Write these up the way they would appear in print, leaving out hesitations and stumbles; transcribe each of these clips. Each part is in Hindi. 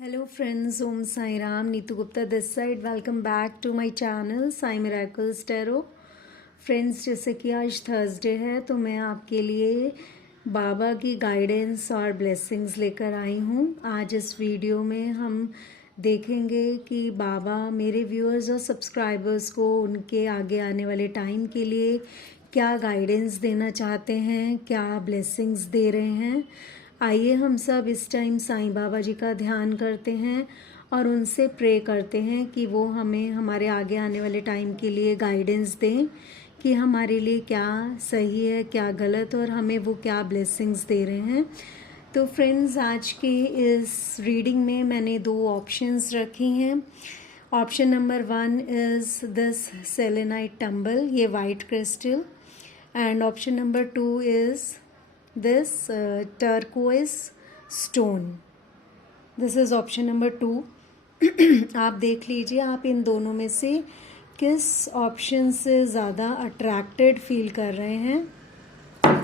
Hello friends, Om Sai Ram, Neetu Gupta this side. Welcome back to my channel Sai Miracles Tarot. Friends, जैसे कि आज थर्सडे है तो मैं आपके लिए बाबा की गाइडेंस और ब्लेसिंग्स लेकर आई हूँ। आज इस वीडियो में हम देखेंगे कि बाबा मेरे व्यूअर्स और सब्सक्राइबर्स को उनके आगे आने वाले टाइम के लिए क्या गाइडेंस देना चाहते हैं, क्या ब्लेसिंग्स दे रहे हैं। आइए हम सब इस टाइम साईं बाबा जी का ध्यान करते हैं और उनसे प्रे करते हैं कि वो हमें हमारे आगे आने वाले टाइम के लिए गाइडेंस दें कि हमारे लिए क्या सही है, क्या गलत, और हमें वो क्या ब्लेसिंग्स दे रहे हैं। तो फ्रेंड्स, आज के इस रीडिंग में मैंने दो ऑप्शंस रखी हैं। Option number 1 is this selenite tumble, ये white crystal, and option number 2 is this turquoise stone. This is option number 2. आप देख लीजिए आप इन दोनों में से किस ऑप्शन से ज़्यादा अट्रैक्टेड फील कर रहे हैं।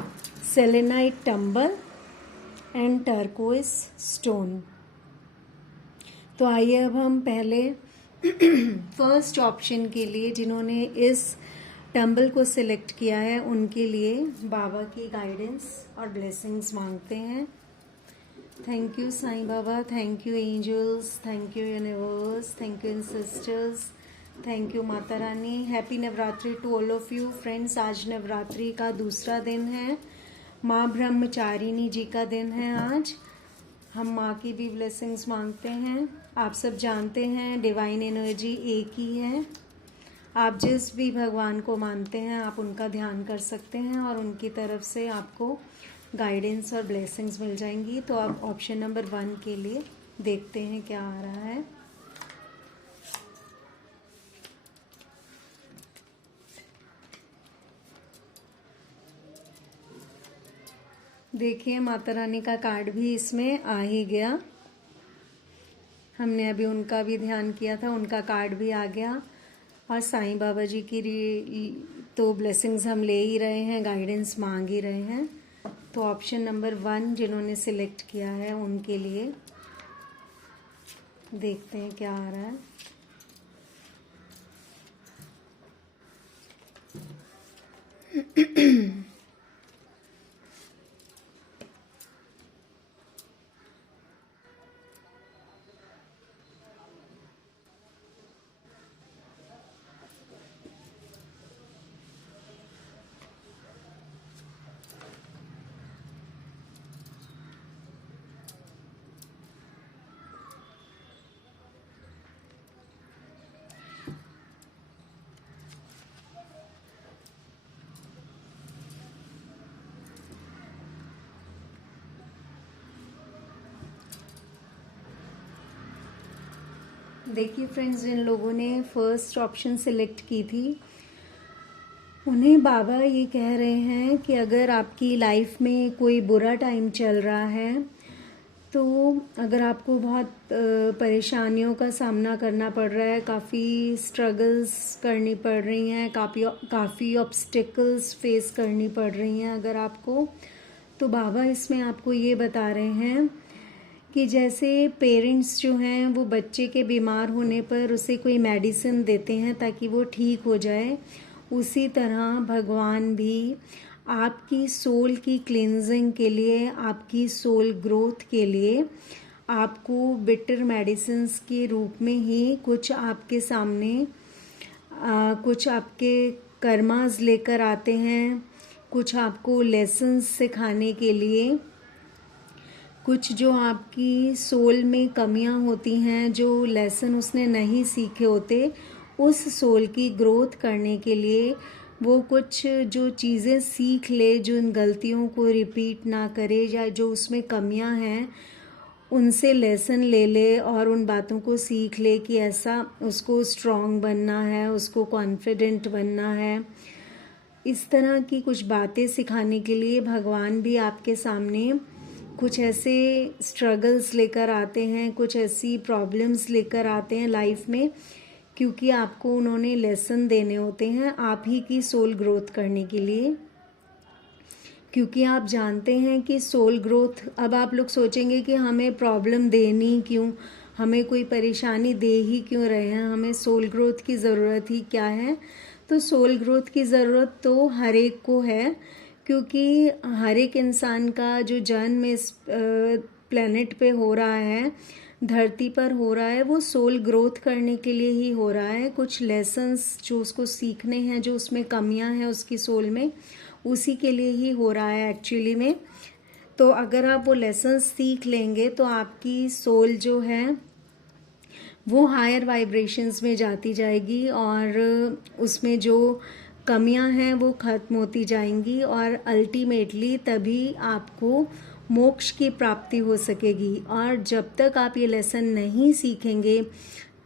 Selenite tumble and turquoise stone. तो आइए अब हम पहले फर्स्ट ऑप्शन के लिए, जिन्होंने इस टम्बल को सिलेक्ट किया है, उनके लिए बाबा की गाइडेंस और ब्लेसिंग्स मांगते हैं। Thank you Sai Baba, thank you angels, thank you universe, thank you sisters, thank you Mata Rani. Happy Navratri to all of you friends. आज नवरात्रि का दूसरा दिन है, माँ ब्रह्मचारिणी जी का दिन है आज। हम माँ की भी ब्लेसिंग्स मांगते हैं। आप सब जानते हैं डिवाइन एनर्जी एक ही है। आप जिस भी भगवान को मानते हैं आप उनका ध्यान कर सकते हैं और उनकी तरफ से आपको गाइडेंस और ब्लेसिंग्स मिल जाएंगी। तो अब ऑप्शन नंबर 1 के लिए देखते हैं क्या आ रहा है। देखिए, माता रानी का कार्ड भी इसमें आ ही गया। हमने अभी उनका भी ध्यान किया था, उनका कार्ड भी आ गया। और साईं बाबा जी की तो ब्लेसिंग्स हम ले ही रहे हैं, गाइडेंस मांग ही रहे हैं। तो ऑप्शन नंबर 1 जिन्होंने सिलेक्ट किया है उनके लिए देखते हैं क्या आ रहा है। देखिए फ्रेंड्स, जिन लोगों ने फर्स्ट ऑप्शन सिलेक्ट की थी उन्हें बाबा ये कह रहे हैं कि अगर आपकी लाइफ में कोई बुरा टाइम चल रहा है, तो अगर आपको बहुत परेशानियों का सामना करना पड़ रहा है, काफ़ी स्ट्रगल्स करनी पड़ रही हैं, काफ़ी ऑब्स्टिकल्स फेस करनी पड़ रही हैं अगर आपको, तो बाबा इसमें आपको ये बता रहे हैं कि जैसे पेरेंट्स जो हैं वो बच्चे के बीमार होने पर उसे कोई मेडिसिन देते हैं ताकि वो ठीक हो जाए, उसी तरह भगवान भी आपकी सोल की क्लींजिंग के लिए, आपकी सोल ग्रोथ के लिए आपको बिटर मेडिसिन्स के रूप में ही कुछ आपके सामने कुछ आपके कर्मास लेकर आते हैं, कुछ आपको लेसन्स सिखाने के लिए, कुछ जो आपकी सोल में कमियां होती हैं, जो लेसन उसने नहीं सीखे होते, उस सोल की ग्रोथ करने के लिए वो कुछ जो चीज़ें सीख ले, जो इन गलतियों को रिपीट ना करे, या जो उसमें कमियां हैं उनसे लेसन ले ले और उन बातों को सीख ले कि ऐसा उसको स्ट्रॉन्ग बनना है, उसको कॉन्फिडेंट बनना है। इस तरह की कुछ बातें सिखाने के लिए भगवान भी आपके सामने कुछ ऐसे स्ट्रगल्स लेकर आते हैं, कुछ ऐसी प्रॉब्लम्स लेकर आते हैं लाइफ में, क्योंकि आपको उन्होंने लेसन देने होते हैं आप ही की सोल ग्रोथ करने के लिए। क्योंकि आप जानते हैं कि सोल ग्रोथ, अब आप लोग सोचेंगे कि हमें प्रॉब्लम देनी क्यों, हमें कोई परेशानी दे ही क्यों रहे हैं, हमें सोल ग्रोथ की ज़रूरत ही क्या है। तो सोल ग्रोथ की ज़रूरत तो हर एक को है, क्योंकि हर एक इंसान का जो जन्म इस प्लेनेट पे हो रहा है, धरती पर हो रहा है, वो सोल ग्रोथ करने के लिए ही हो रहा है। कुछ लेसन्स जो उसको सीखने हैं, जो उसमें कमियां हैं उसकी सोल में, उसी के लिए ही हो रहा है एक्चुअली में। तो अगर आप वो लेसन्स सीख लेंगे तो आपकी सोल जो है वो हायर वाइब्रेशंस में जाती जाएगी और उसमें जो कमियां हैं वो ख़त्म होती जाएंगी और अल्टीमेटली तभी आपको मोक्ष की प्राप्ति हो सकेगी। और जब तक आप ये लेसन नहीं सीखेंगे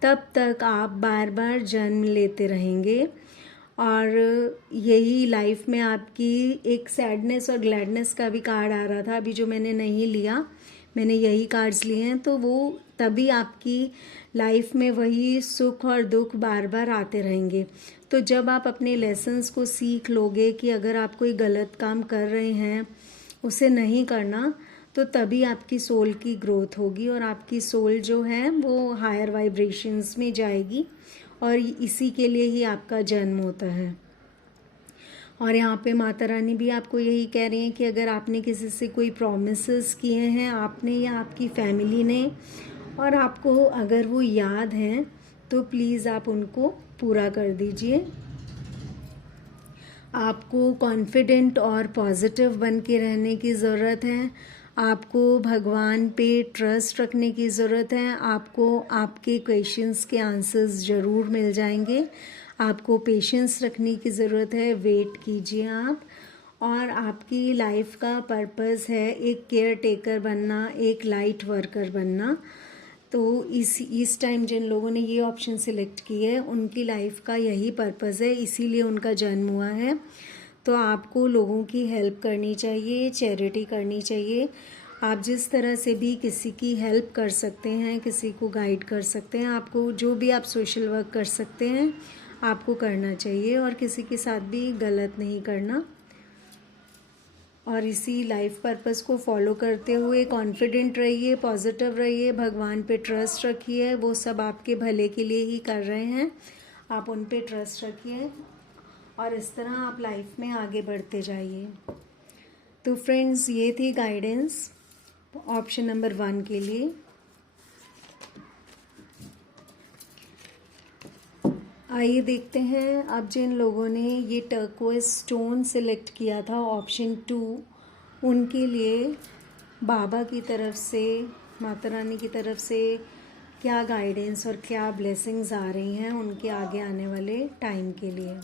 तब तक आप बार बार जन्म लेते रहेंगे और यही लाइफ में आपकी एक सैडनेस और ग्लैडनेस का भी कार्ड आ रहा था अभी, जो मैंने नहीं लिया, मैंने यही कार्ड्स लिए हैं। तो वो तभी आपकी लाइफ में वही सुख और दुख बार बार आते रहेंगे। तो जब आप अपने लेसन्स को सीख लोगे कि अगर आप कोई गलत काम कर रहे हैं उसे नहीं करना, तो तभी आपकी सोल की ग्रोथ होगी और आपकी सोल जो है वो हायर वाइब्रेशंस में जाएगी और इसी के लिए ही आपका जन्म होता है। और यहाँ पे माता रानी भी आपको यही कह रही हैं कि अगर आपने किसी से कोई प्रॉमिसेस किए हैं, आपने या आपकी फैमिली ने, और आपको अगर वो याद हैं, तो प्लीज़ आप उनको पूरा कर दीजिए। आपको कॉन्फिडेंट और पॉजिटिव बन के रहने की ज़रूरत है। आपको भगवान पे ट्रस्ट रखने की ज़रूरत है। आपको आपके क्वेश्चंस के आंसर्स ज़रूर मिल जाएंगे। आपको पेशेंस रखने की ज़रूरत है, वेट कीजिए आप। और आपकी लाइफ का पर्पस है एक केयर टेकर बनना, एक लाइट वर्कर बनना। तो इस टाइम जिन लोगों ने ये ऑप्शन सिलेक्ट की है उनकी लाइफ का यही पर्पस है, इसीलिए उनका जन्म हुआ है। तो आपको लोगों की हेल्प करनी चाहिए, चैरिटी करनी चाहिए। आप जिस तरह से भी किसी की हेल्प कर सकते हैं, किसी को गाइड कर सकते हैं, आपको जो भी आप सोशल वर्क कर सकते हैं आपको करना चाहिए और किसी के साथ भी गलत नहीं करना। और इसी लाइफ पर्पस को फॉलो करते हुए कॉन्फिडेंट रहिए, पॉजिटिव रहिए, भगवान पे ट्रस्ट रखिए। वो सब आपके भले के लिए ही कर रहे हैं, आप उन पे ट्रस्ट रखिए और इस तरह आप लाइफ में आगे बढ़ते जाइए। तो फ्रेंड्स, ये थी गाइडेंस ऑप्शन नंबर 1 के लिए। आइए देखते हैं अब जिन लोगों ने ये टर्कोइज स्टोन सिलेक्ट किया था ऑप्शन 2, उनके लिए बाबा की तरफ से, माता रानी की तरफ से क्या गाइडेंस और क्या ब्लेसिंग्स आ रही हैं उनके आगे आने वाले टाइम के लिए।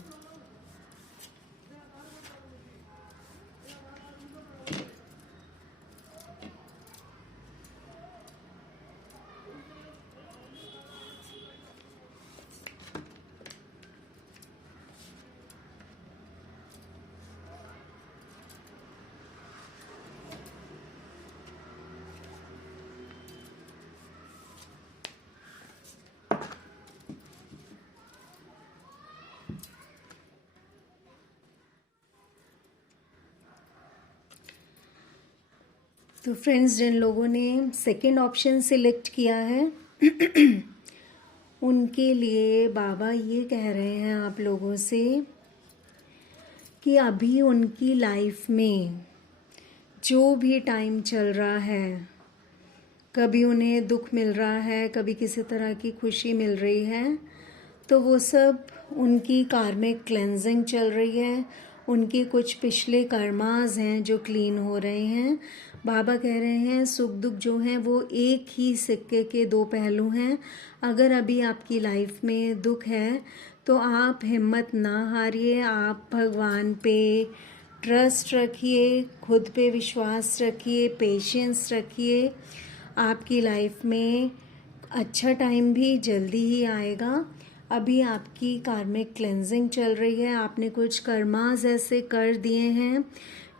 तो फ्रेंड्स, जिन लोगों ने सेकंड ऑप्शन सिलेक्ट किया है उनके लिए बाबा ये कह रहे हैं आप लोगों से कि अभी उनकी लाइफ में जो भी टाइम चल रहा है, कभी उन्हें दुख मिल रहा है, कभी किसी तरह की खुशी मिल रही है, तो वो सब उनकी कार्मिक क्लेंजिंग चल रही है। उनके कुछ पिछले कर्मास हैं जो क्लीन हो रहे हैं। बाबा कह रहे हैं सुख दुख जो हैं वो एक ही सिक्के के 2 पहलू हैं। अगर अभी आपकी लाइफ में दुख है तो आप हिम्मत ना हारिए, आप भगवान पे ट्रस्ट रखिए, खुद पे विश्वास रखिए, पेशेंस रखिए। आपकी लाइफ में अच्छा टाइम भी जल्दी ही आएगा। अभी आपकी कार्मिक क्लेंजिंग चल रही है, आपने कुछ कर्मास ऐसे कर दिए हैं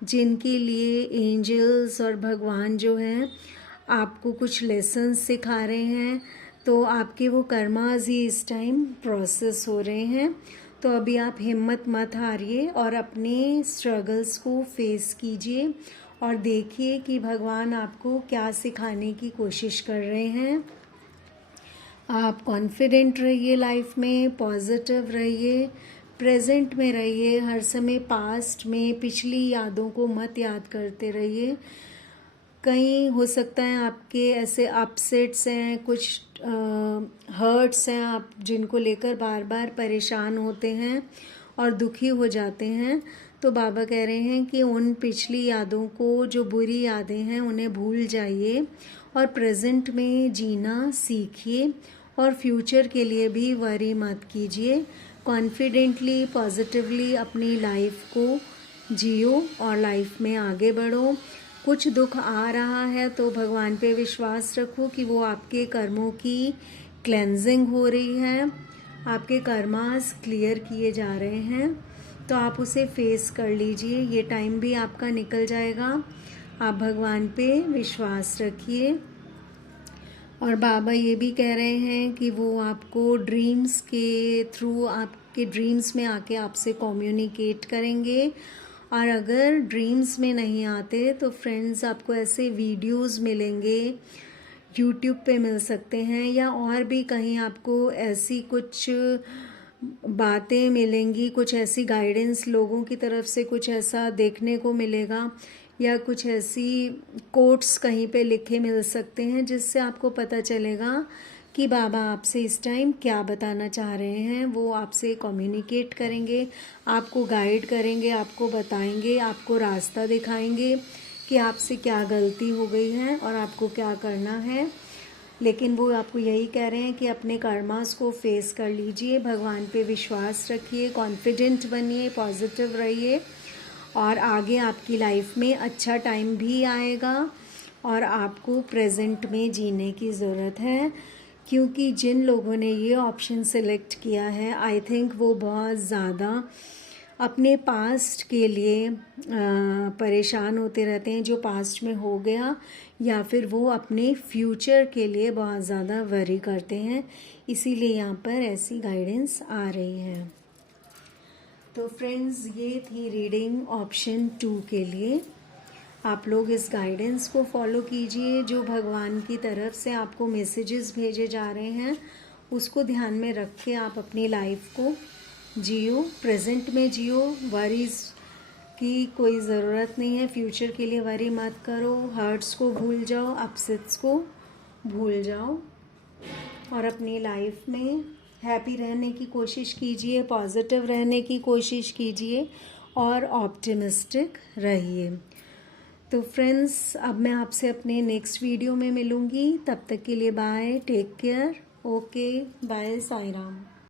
जिनके लिए एंजल्स और भगवान जो हैं आपको कुछ लेसन्स सिखा रहे हैं। तो आपके वो कर्मास ही इस टाइम प्रोसेस हो रहे हैं। तो अभी आप हिम्मत मत हारिए और अपने स्ट्रगल्स को फेस कीजिए और देखिए कि भगवान आपको क्या सिखाने की कोशिश कर रहे हैं। आप कॉन्फिडेंट रहिए, लाइफ में पॉजिटिव रहिए, प्रेजेंट में रहिए, हर समय पास्ट में पिछली यादों को मत याद करते रहिए। कहीं हो सकता है आपके ऐसे अपसेट्स हैं, कुछ हर्ट्स हैं आप जिनको लेकर बार बार परेशान होते हैं और दुखी हो जाते हैं। तो बाबा कह रहे हैं कि उन पिछली यादों को, जो बुरी यादें हैं, उन्हें भूल जाइए और प्रेजेंट में जीना सीखिए और फ्यूचर के लिए भी वरी मत कीजिए। कॉन्फिडेंटली, पॉजिटिवली अपनी लाइफ को जियो और लाइफ में आगे बढ़ो। कुछ दुख आ रहा है तो भगवान पे विश्वास रखो कि वो आपके कर्मों की क्लेंजिंग हो रही है, आपके कर्मास क्लियर किए जा रहे हैं, तो आप उसे फेस कर लीजिए। ये टाइम भी आपका निकल जाएगा। आप भगवान पे विश्वास रखिए। और बाबा ये भी कह रहे हैं कि वो आपको ड्रीम्स के थ्रू, आपके ड्रीम्स में आके आपसे कम्युनिकेट करेंगे। और अगर ड्रीम्स में नहीं आते तो फ्रेंड्स आपको ऐसे वीडियोस मिलेंगे, यूट्यूब पे मिल सकते हैं, या और भी कहीं आपको ऐसी कुछ बातें मिलेंगी, कुछ ऐसी गाइडेंस लोगों की तरफ से कुछ ऐसा देखने को मिलेगा, या कुछ ऐसी कोट्स कहीं पे लिखे मिल सकते हैं जिससे आपको पता चलेगा कि बाबा आपसे इस टाइम क्या बताना चाह रहे हैं। वो आपसे कम्युनिकेट करेंगे, आपको गाइड करेंगे, आपको बताएंगे, आपको रास्ता दिखाएंगे कि आपसे क्या गलती हो गई है और आपको क्या करना है। लेकिन वो आपको यही कह रहे हैं कि अपने कर्मास को फेस कर लीजिए, भगवान पे विश्वास रखिए, कॉन्फिडेंट बनिए, पॉजिटिव रहिए और आगे आपकी लाइफ में अच्छा टाइम भी आएगा। और आपको प्रेजेंट में जीने की ज़रूरत है, क्योंकि जिन लोगों ने ये ऑप्शन सेलेक्ट किया है, आई थिंक वो बहुत ज़्यादा अपने पास्ट के लिए परेशान होते रहते हैं, जो पास्ट में हो गया, या फिर वो अपने फ्यूचर के लिए बहुत ज़्यादा वरी करते हैं। इसीलिए यहाँ पर ऐसी गाइडेंस आ रही है। तो फ्रेंड्स, ये थी रीडिंग ऑप्शन 2 के लिए। आप लोग इस गाइडेंस को फॉलो कीजिए, जो भगवान की तरफ से आपको मैसेजेस भेजे जा रहे हैं उसको ध्यान में रख के आप अपनी लाइफ को जियो, प्रेजेंट में जियो। वरीज की कोई ज़रूरत नहीं है, फ्यूचर के लिए वरी मत करो, हर्ट्स को भूल जाओ, अपसेट्स को भूल जाओ और अपनी लाइफ में हैप्पी रहने की कोशिश कीजिए, पॉजिटिव रहने की कोशिश कीजिए और ऑप्टिमिस्टिक रहिए। तो फ्रेंड्स, अब मैं आपसे अपने नेक्स्ट वीडियो में मिलूँगी। तब तक के लिए bye, take care, okay, bye, Sai Ram.